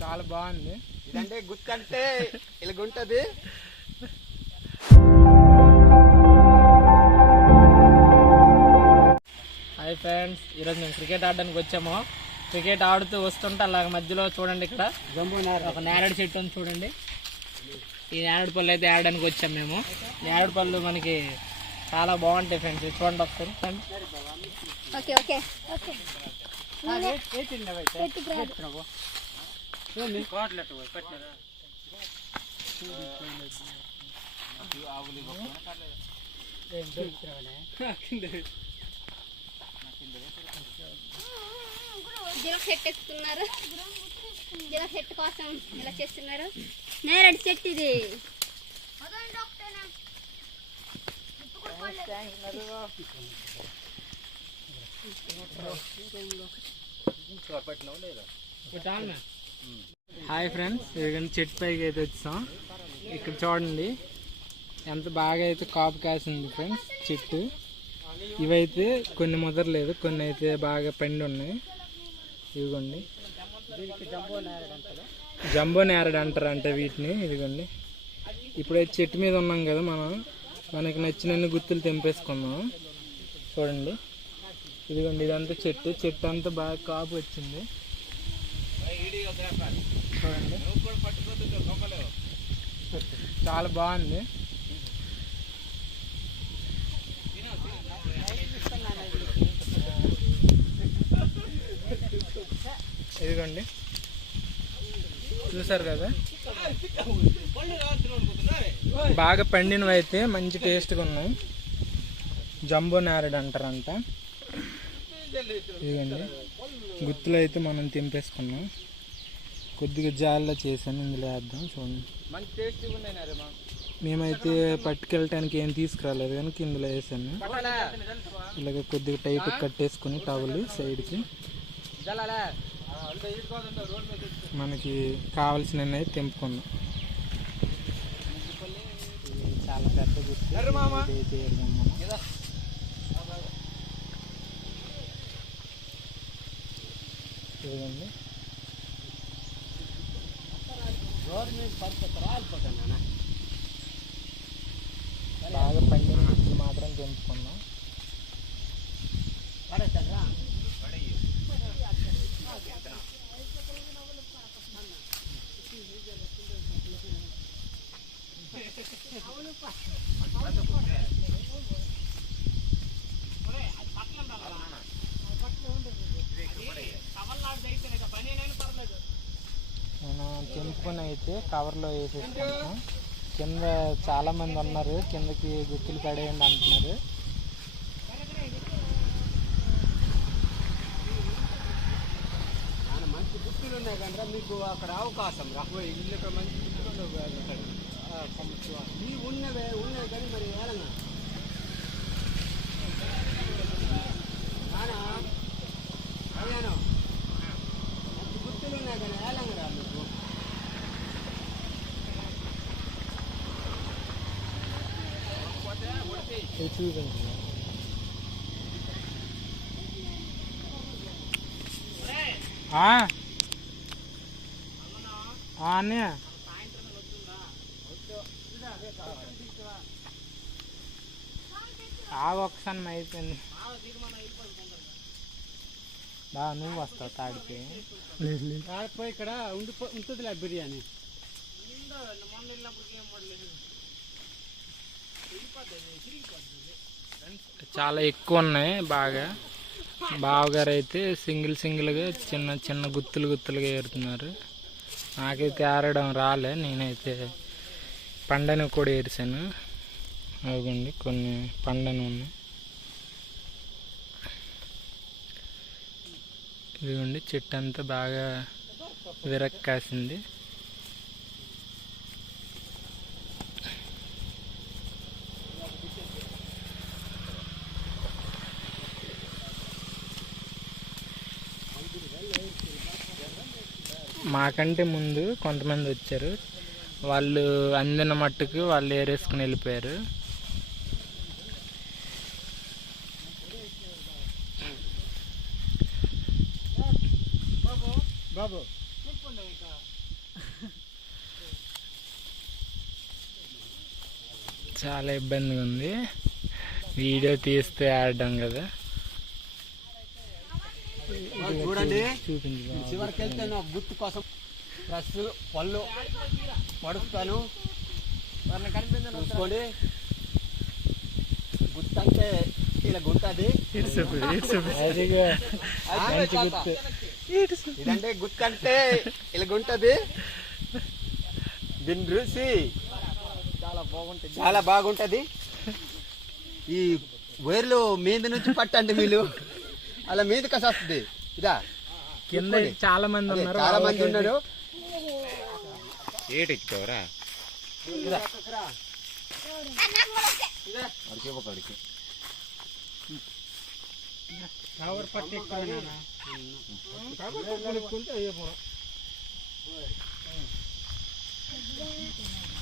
చాలా బాగుంది. ఇదంటే గుర్తంటే ఇలాగుంటది హాయ్ ఫ్రెండ్స్ ఈరోజు మేము క్రికెట్ ఆడడానికి వచ్చాము. క్రికెట్ ఆడుతూ వస్తుంటే అలాగ మధ్యలో చూడండి ఇక్కడ. ఒక నేరేడు చెట్టు ఉంది చూడండి. ఈ నేరేడు పళ్ళు అయితే ఆడడానికి వచ్చాం మేము. నేరేడు పళ్ళు మనకి చాలా బాగుంటాయి ఫ్రెండ్స్. చూడండి ఒకసారి. Okay okay okay. జిల సెట్ ఎక్కుతున్నారు జిల సెట్ కోసం ఇలా చేస్తున్నారు. నేరడి సెట్ ఇది. హాయ్ ఫ్రెండ్స్ ఇదిగోండి చెట్టు పైకి అయితే వచ్చాం. ఇక్కడ చూడండి ఎంత బాగా అయితే కాపు కాసింది ఫ్రెండ్స్ చెట్టు. ఇవైతే కొన్ని ముదరలేదు కొన్ని అయితే బాగా పండి ఉన్నాయి. ఇదిగోండి. జంబో నేరడు అంటారు అంటే వీటిని ఇదిగోండి. ఇప్పుడైతే చెట్టు మీద ఉన్నాం కదా మనం. మనకి నచ్చినన్ని గుత్తులు తెంపేసుకున్నాం చూడండి. ఇదిగోండి ఇదంతా చెట్టు. చెట్టు అంతా బాగా కాపు వచ్చింది. చూడండి. చాలా బాగుంది. ఇదిగోండి. చూసారు కదా? బాగా పండినవి అయితే మంచి టేస్ట్గా ఉన్నాయి. జంబో నేరడు అంటారంట. ఇదిగోండి. గుత్తులు అయితే మనం తెంపేసుకున్నాం. కొద్దిగా జాల్లో చేశాను ఇందులో వేద్దాం చూడండి. మేమైతే పట్టుకెళ్ళటానికి ఏం తీసుకురాలేదు కనుక ఇందులో వేసాను ఇలాగ కొద్దిగా టైట్ కట్టేసుకుని టవల్ సైడ్కి మనకి కావాల్సినవి తెంపుకుందాం చాలా పెద్ద గుర్తు ఎర్ర మామ. ఇదైతే వేద్దాం మనం. ఇదా ఇదిగోండి రోడ్ మీద పడిపోతే రాలిపోతాను బాగా పండిన గుర్తులు మాత్రం తెంపుకుందాం తెంపుకొని అయితే కవర్లో వేసేసుకుంటాం కింద చాలా మంది ఉన్నారు. కిందకి గుత్తులు పడేయండి అంటున్నారు. మంచి గుర్తులు ఉన్నాయి కనుక మీకు అక్కడ అవకాశం రా. ఇల్లు ఇక్కడ మంచి గుర్తులు ఉండవు అక్కడ ఉన్నవే ఉన్నవి కానీ మరి ఏలన్నా నానా గుర్తులు ఉన్నాయి కానీ ఏలంగా రా మీకు అన్నయ్య. ఆగు ఒకసారి అయిపోయింది బా నువ్వు వస్తావు తాడికి. పోయి ఇక్కడ ఉండి ఉంటుందిలే బిర్యానీ. చాలా ఎక్కువ ఉన్నాయి బాగా. బావగారు అయితే సింగిల్ సింగిల్గా చిన్న చిన్న గుత్తులు గుత్తులుగా ఏరుతున్నారు. నాకైతే ఏరడం రాలే నేనైతే పండను కూడా ఏరిసాను. అదిగోండి కొన్ని పండను ఉన్నాయి. ఇదిగోండి చెట్టు అంతా బాగా విరక్ కాసింది. మాకంటే ముందు కొంతమంది వచ్చారు. వాళ్ళు అందిన మట్టుకు వాళ్ళు ఏరేసుకుని వెళ్ళిపోయారు. చాలా ఇబ్బందిగా ఉంది. వీడియో తీస్తే ఆడడం కదా. చూడండి. గుర్తు కోసం ప్లస్ పళ్ళు పడుస్తాను. చూసుకోండి. గుర్తు అంటే ఇలా గుంటది ఇదంటే గుర్తు అంటే ఇలా గుంటది. దీన్ని రుచి చాలా బాగుంటుంది. చాలా బాగుంటది. ఈ వేర్లు మీద నుంచి పట్టండి వీళ్ళు. అలా మీద కసి వస్తుంది. ఇదా. కింద చాలా మంది ఉన్నారు. చాలా మంది ఉన్నారు. ఏటెక్కుతావరా ఇదా. అడికే ఒక అడికే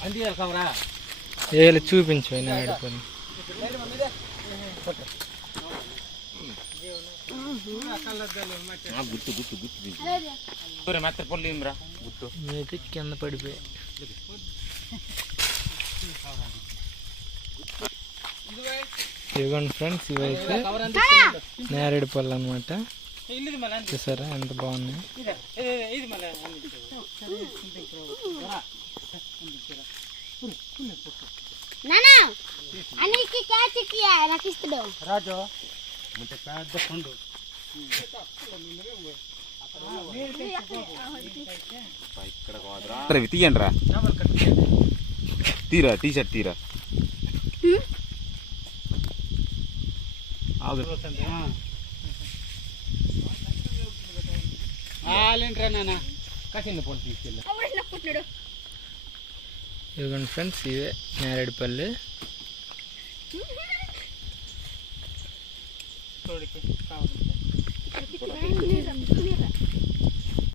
అందియాలి కవరా ఏళ్ళు చూపించు నాయుడు పని గుర్తు గుర్తు గుర్తు మెత్త పొల్లి ఏమిరా గుర్తు. అయితే కింద పడిపోయి. ఇదిగోండి ఫ్రెండ్స్ ఇవైతే నేరేడు పళ్ళు అనమాట చూసారా ఎంత బాగున్నాయి? నానా అన్నికి క్యాచ్ ఇక్కి నాకు ఇస్తాడు రాజు ఇక్కడ కాదురా తీయండి రా తీరా టీ షర్ట్ తీరా ఆగు ఆలేంట్రా నాన్న కసింది పొడి తీసుకెళ్ళి అప్పుడు నొక్కుంటున్నాడు ఇదిగోండి ఫ్రెండ్స్ ఇవే నేరేడు పళ్ళు నీ Ich bin nicht mehr.